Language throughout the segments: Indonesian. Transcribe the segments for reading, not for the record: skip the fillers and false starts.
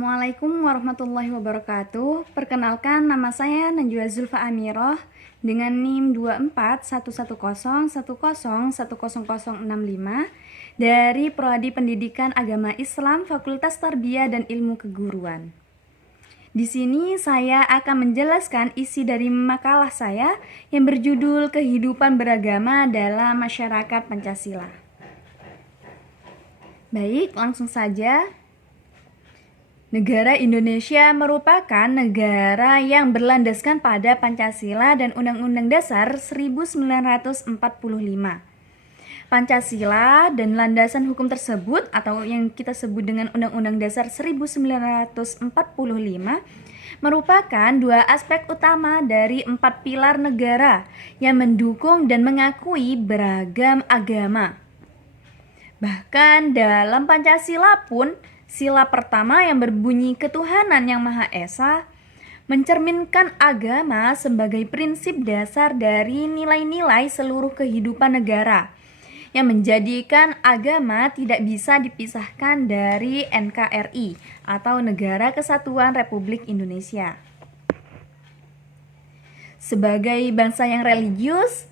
Assalamualaikum warahmatullahi wabarakatuh. Perkenalkan, nama saya Najwa Zulfa Amiroh dengan NIM 2411110101065 dari Prodi Pendidikan Agama Islam Fakultas Tarbiyah dan Ilmu Keguruan. Di sini saya akan menjelaskan isi dari makalah saya yang berjudul Kehidupan Beragama dalam Masyarakat Pancasila. Baik, langsung saja. Negara Indonesia merupakan negara yang berlandaskan pada Pancasila dan Undang-Undang Dasar 1945. Pancasila dan landasan hukum tersebut atau yang kita sebut dengan Undang-Undang Dasar 1945 merupakan dua aspek utama dari 4 pilar negara yang mendukung dan mengakui beragam agama. Bahkan dalam Pancasila pun, sila pertama yang berbunyi ketuhanan yang Maha Esa mencerminkan agama sebagai prinsip dasar dari nilai-nilai seluruh kehidupan negara yang menjadikan agama tidak bisa dipisahkan dari NKRI atau Negara Kesatuan Republik Indonesia. Sebagai bangsa yang religius,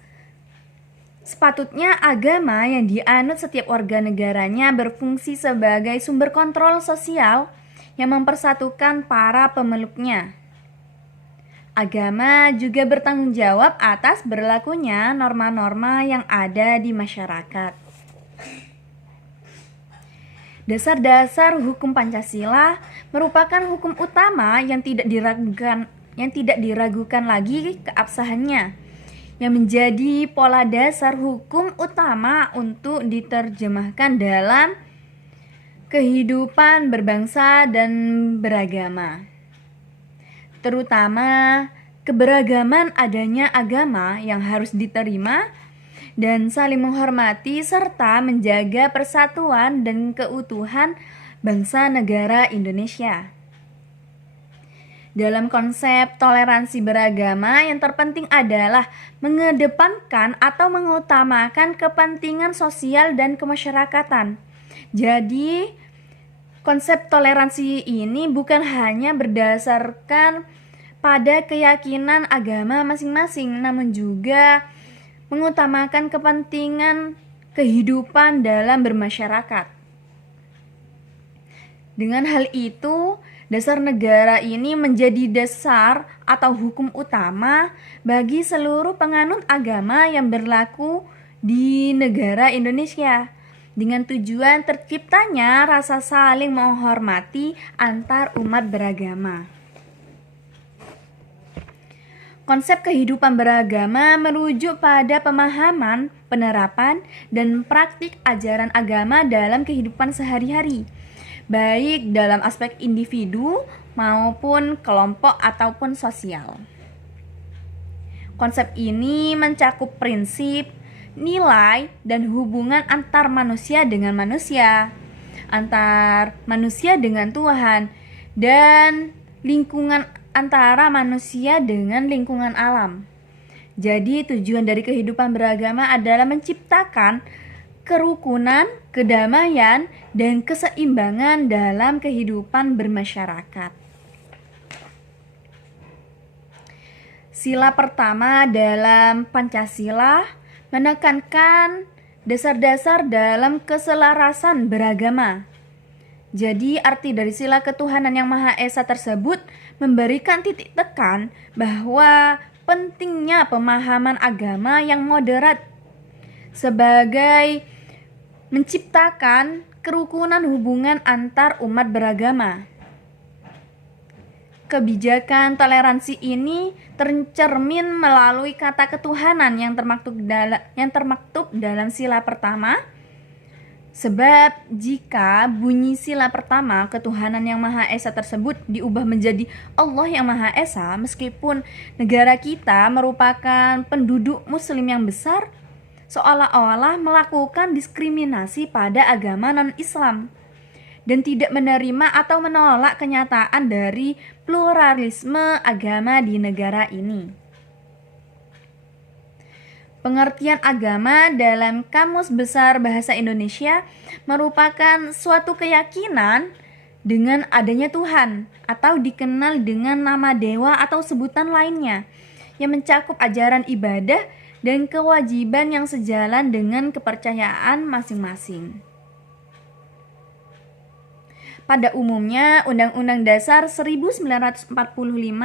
sepatutnya agama yang dianut setiap warga negaranya berfungsi sebagai sumber kontrol sosial yang mempersatukan para pemeluknya. Agama juga bertanggung jawab atas berlakunya norma-norma yang ada di masyarakat. Dasar-dasar hukum Pancasila merupakan hukum utama yang tidak diragukan lagi keabsahannya, yang menjadi pola dasar hukum utama untuk diterjemahkan dalam kehidupan berbangsa dan beragama. Terutama keberagaman adanya agama yang harus diterima dan saling menghormati serta menjaga persatuan dan keutuhan bangsa negara Indonesia. Dalam konsep toleransi beragama, yang terpenting adalah mengedepankan atau mengutamakan kepentingan sosial dan kemasyarakatan. Jadi, konsep toleransi ini bukan hanya berdasarkan pada keyakinan agama masing-masing, namun juga mengutamakan kepentingan kehidupan dalam bermasyarakat. Dengan hal itu, dasar negara ini menjadi dasar atau hukum utama bagi seluruh penganut agama yang berlaku di negara Indonesia, dengan tujuan terciptanya rasa saling menghormati antar umat beragama. Konsep kehidupan beragama merujuk pada pemahaman, penerapan, dan praktik ajaran agama dalam kehidupan sehari-hari, baik dalam aspek individu maupun kelompok ataupun sosial. Konsep ini mencakup prinsip, nilai, dan hubungan antar manusia dengan manusia, antar manusia dengan Tuhan, dan lingkungan antara manusia dengan lingkungan alam. Jadi tujuan dari kehidupan beragama adalah menciptakan kerukunan, kedamaian, dan keseimbangan dalam kehidupan bermasyarakat. Sila pertama dalam Pancasila menekankan dasar-dasar dalam keselarasan beragama. Jadi arti dari sila ketuhanan yang Maha Esa tersebut memberikan titik tekan bahwa pentingnya pemahaman agama yang moderat sebagai menciptakan kerukunan hubungan antar umat beragama. Kebijakan toleransi ini tercermin melalui kata ketuhanan yang termaktub dalam sila pertama. Sebab jika bunyi sila pertama ketuhanan yang Maha Esa tersebut diubah menjadi Allah yang Maha Esa, meskipun negara kita merupakan penduduk muslim yang besar, seolah-olah melakukan diskriminasi pada agama non-Islam dan tidak menerima atau menolak kenyataan dari pluralisme agama di negara ini. Pengertian agama dalam Kamus Besar Bahasa Indonesia merupakan suatu keyakinan dengan adanya Tuhan atau dikenal dengan nama dewa atau sebutan lainnya yang mencakup ajaran ibadah dan kewajiban yang sejalan dengan kepercayaan masing-masing. Pada umumnya, Undang-Undang Dasar 1945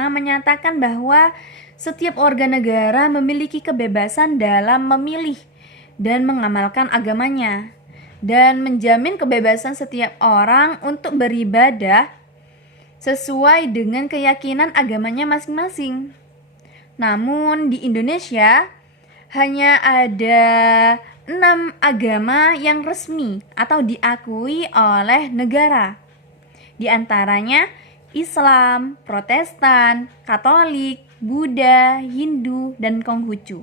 menyatakan bahwa setiap warga negara memiliki kebebasan dalam memilih dan mengamalkan agamanya, dan menjamin kebebasan setiap orang untuk beribadah sesuai dengan keyakinan agamanya masing-masing. Namun di Indonesia hanya ada 6 agama yang resmi atau diakui oleh negara. Di antaranya Islam, Protestan, Katolik, Buddha, Hindu, dan Konghucu.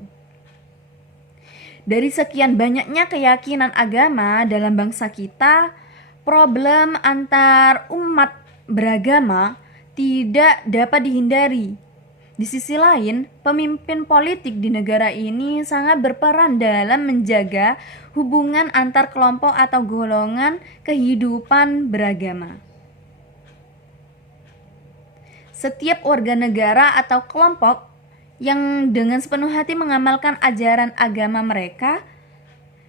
Dari sekian banyaknya keyakinan agama dalam bangsa kita, problem antar umat beragama tidak dapat dihindari. Di sisi lain, pemimpin politik di negara ini sangat berperan dalam menjaga hubungan antar kelompok atau golongan kehidupan beragama. Setiap warga negara atau kelompok yang dengan sepenuh hati mengamalkan ajaran agama mereka,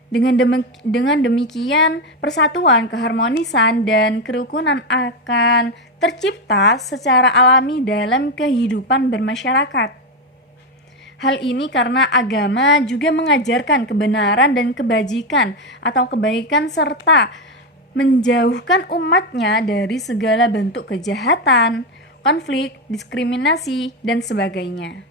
dengan demikian persatuan, keharmonisan, dan kerukunan akan tercipta secara alami dalam kehidupan bermasyarakat. Hal ini karena agama juga mengajarkan kebenaran dan kebajikan atau kebaikan serta menjauhkan umatnya dari segala bentuk kejahatan, konflik, diskriminasi, dan sebagainya.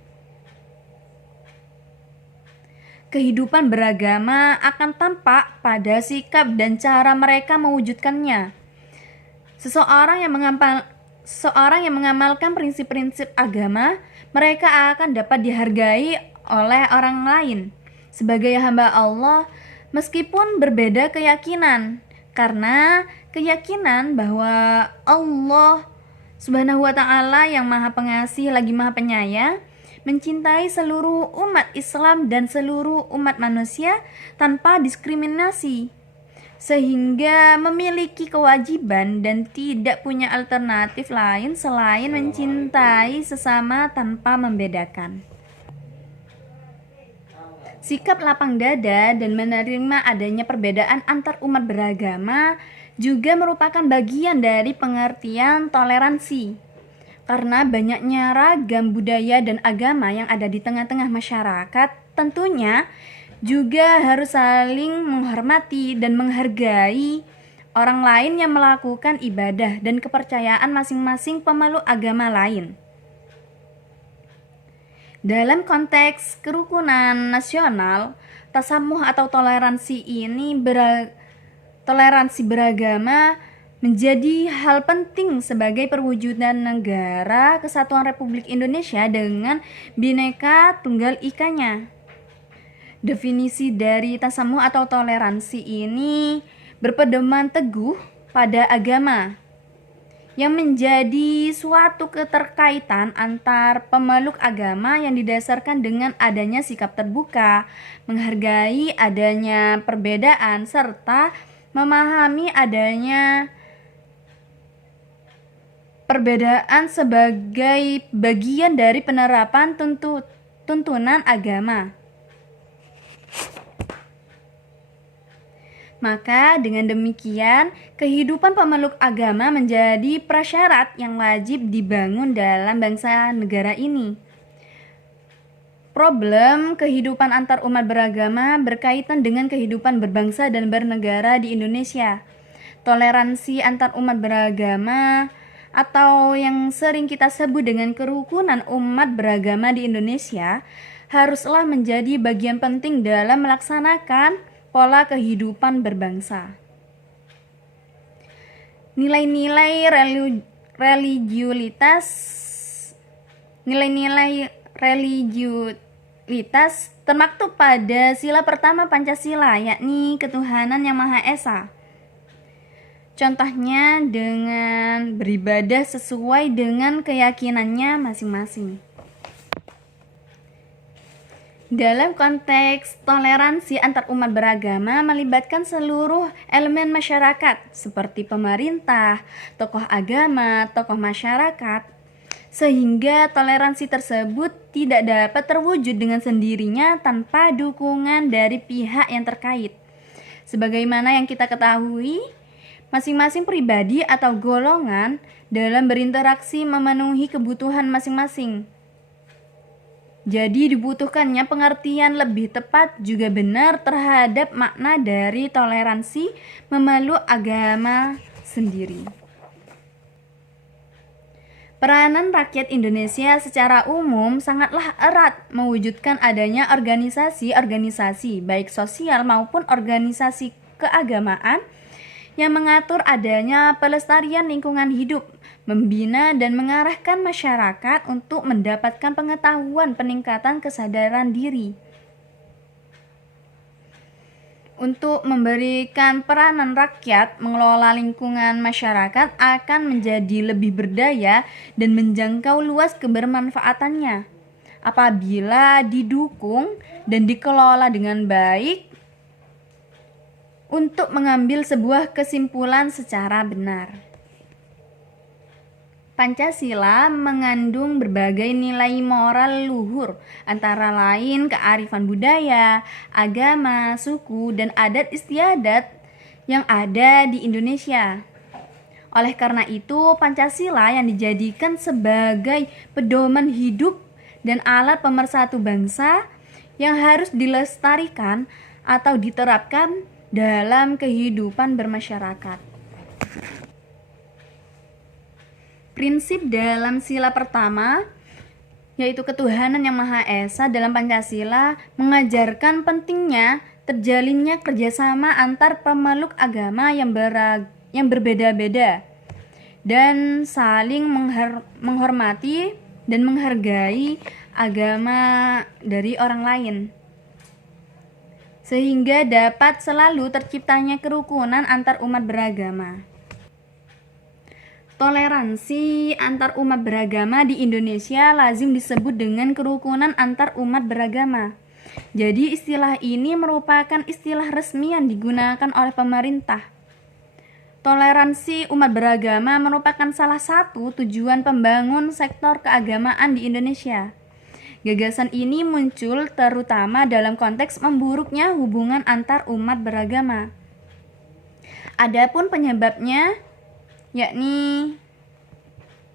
Kehidupan beragama akan tampak pada sikap dan cara mereka mewujudkannya. Seseorang yang mengamalkan prinsip-prinsip agama, mereka akan dapat dihargai oleh orang lain sebagai hamba Allah meskipun berbeda keyakinan, karena keyakinan bahwa Allah Subhanahu wa Ta'ala yang Maha Pengasih lagi Maha Penyayang mencintai seluruh umat Islam dan seluruh umat manusia tanpa diskriminasi, sehingga memiliki kewajiban dan tidak punya alternatif lain selain mencintai sesama tanpa membedakan. Sikap lapang dada dan menerima adanya perbedaan antar umat beragama juga merupakan bagian dari pengertian toleransi. Karena banyaknya ragam budaya dan agama yang ada di tengah-tengah masyarakat, tentunya juga harus saling menghormati dan menghargai orang lain yang melakukan ibadah dan kepercayaan masing-masing pemeluk agama lain. Dalam konteks kerukunan nasional, tasamuh atau toleransi beragama menjadi hal penting sebagai perwujudan negara kesatuan Republik Indonesia dengan Bhinneka Tunggal Ika-nya. Definisi dari tasamuh atau toleransi ini berpedoman teguh pada agama, yang menjadi suatu keterkaitan antar pemeluk agama yang didasarkan dengan adanya sikap terbuka, menghargai adanya perbedaan, serta memahami adanya perbedaan sebagai bagian dari penerapan tuntunan agama. Maka dengan demikian, kehidupan pemeluk agama menjadi prasyarat yang wajib dibangun dalam bangsa negara ini. Problem kehidupan antar umat beragama berkaitan dengan kehidupan berbangsa dan bernegara di Indonesia. Toleransi antar umat beragama atau yang sering kita sebut dengan kerukunan umat beragama di Indonesia haruslah menjadi bagian penting dalam melaksanakan pola kehidupan berbangsa. Nilai-nilai religiulitas termaktub pada sila pertama Pancasila, yakni ketuhanan yang Maha Esa. Contohnya dengan beribadah sesuai dengan keyakinannya masing-masing. Dalam konteks toleransi antar umat beragama melibatkan seluruh elemen masyarakat seperti pemerintah, tokoh agama, tokoh masyarakat, sehingga toleransi tersebut tidak dapat terwujud dengan sendirinya tanpa dukungan dari pihak yang terkait. Sebagaimana yang kita ketahui, masing-masing pribadi atau golongan dalam berinteraksi memenuhi kebutuhan masing-masing. Jadi dibutuhkannya pengertian lebih tepat juga benar terhadap makna dari toleransi memeluk agama sendiri. Peranan rakyat Indonesia secara umum sangatlah erat mewujudkan adanya organisasi-organisasi baik sosial maupun organisasi keagamaan yang mengatur adanya pelestarian lingkungan hidup, membina dan mengarahkan masyarakat untuk mendapatkan pengetahuan peningkatan kesadaran diri. Untuk memberikan peranan rakyat mengelola lingkungan masyarakat akan menjadi lebih berdaya dan menjangkau luas kebermanfaatannya apabila didukung dan dikelola dengan baik untuk mengambil sebuah kesimpulan secara benar. Pancasila mengandung berbagai nilai moral luhur, antara lain kearifan budaya, agama, suku, dan adat istiadat yang ada di Indonesia. Oleh karena itu, Pancasila yang dijadikan sebagai pedoman hidup dan alat pemersatu bangsa yang harus dilestarikan atau diterapkan dalam kehidupan bermasyarakat. Prinsip dalam sila pertama, yaitu ketuhanan yang Maha Esa dalam Pancasila, mengajarkan pentingnya terjalinnya kerjasama antar pemeluk agama yang berbeda-beda dan saling menghormati dan menghargai agama dari orang lain, sehingga dapat selalu terciptanya kerukunan antar umat beragama. Toleransi antar umat beragama di Indonesia lazim disebut dengan kerukunan antar umat beragama. Jadi istilah ini merupakan istilah resmi yang digunakan oleh pemerintah. Toleransi umat beragama merupakan salah satu tujuan pembangun sektor keagamaan di Indonesia. Gagasan ini muncul terutama dalam konteks memburuknya hubungan antar umat beragama. Adapun penyebabnya yakni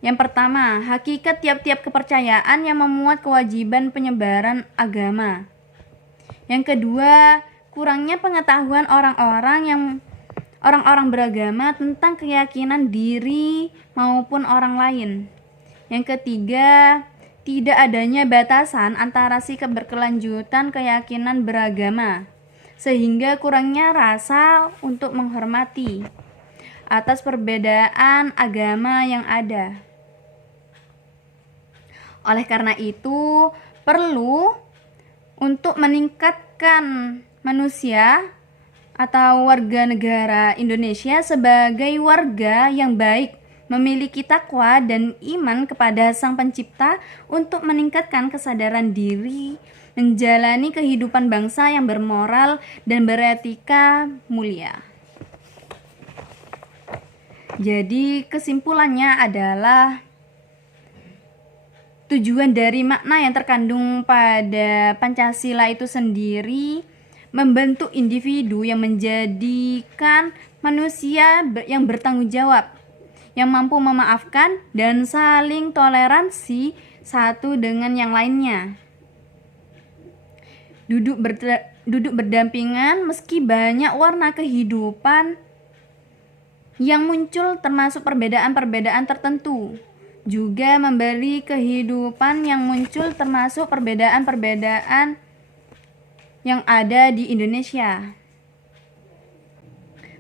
yang pertama, hakikat tiap-tiap kepercayaan yang memuat kewajiban penyebaran agama. Yang kedua, kurangnya pengetahuan orang-orang beragama tentang keyakinan diri maupun orang lain. Yang ketiga, tidak adanya batasan antara sikap berkelanjutan keyakinan beragama, sehingga kurangnya rasa untuk menghormati atas perbedaan agama yang ada. Oleh karena itu, perlu untuk meningkatkan manusia atau warga negara Indonesia sebagai warga yang baik, memiliki takwa dan iman kepada Sang Pencipta untuk meningkatkan kesadaran diri, menjalani kehidupan bangsa yang bermoral dan beretika mulia. Jadi kesimpulannya adalah tujuan dari makna yang terkandung pada Pancasila itu sendiri membentuk individu yang menjadikan manusia yang bertanggung jawab, yang mampu memaafkan dan saling toleransi satu dengan yang lainnya. Duduk berdampingan meski banyak warna kehidupan yang muncul termasuk perbedaan-perbedaan tertentu, juga memberi kehidupan yang muncul termasuk perbedaan-perbedaan yang ada di Indonesia.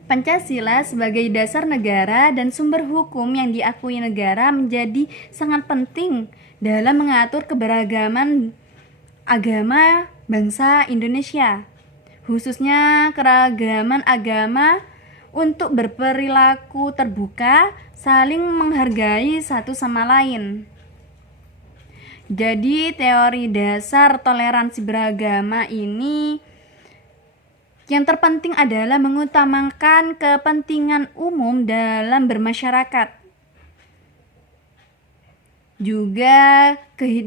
Pancasila sebagai dasar negara dan sumber hukum yang diakui negara menjadi sangat penting dalam mengatur keberagaman agama bangsa Indonesia, khususnya keragaman agama, untuk berperilaku terbuka, saling menghargai satu sama lain. Jadi teori dasar toleransi beragama ini yang terpenting adalah mengutamakan kepentingan umum dalam bermasyarakat. Juga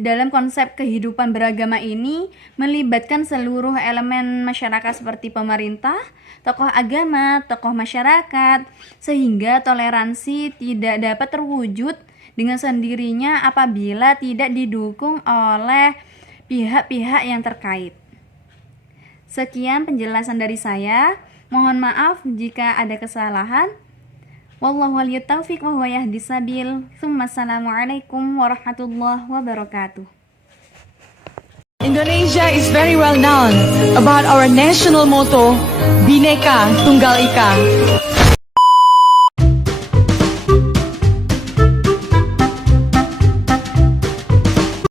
dalam konsep kehidupan beragama ini melibatkan seluruh elemen masyarakat seperti pemerintah, tokoh agama, tokoh masyarakat, sehingga toleransi tidak dapat terwujud dengan sendirinya apabila tidak didukung oleh pihak-pihak yang terkait. Sekian penjelasan dari saya. Mohon maaf jika ada kesalahan. Wallahu waliyut taufiq wa huwa yahdis sabil. Assalamualaikum warahmatullahi wabarakatuh. Indonesia is very well known about our national motto, Bhinneka Tunggal Ika.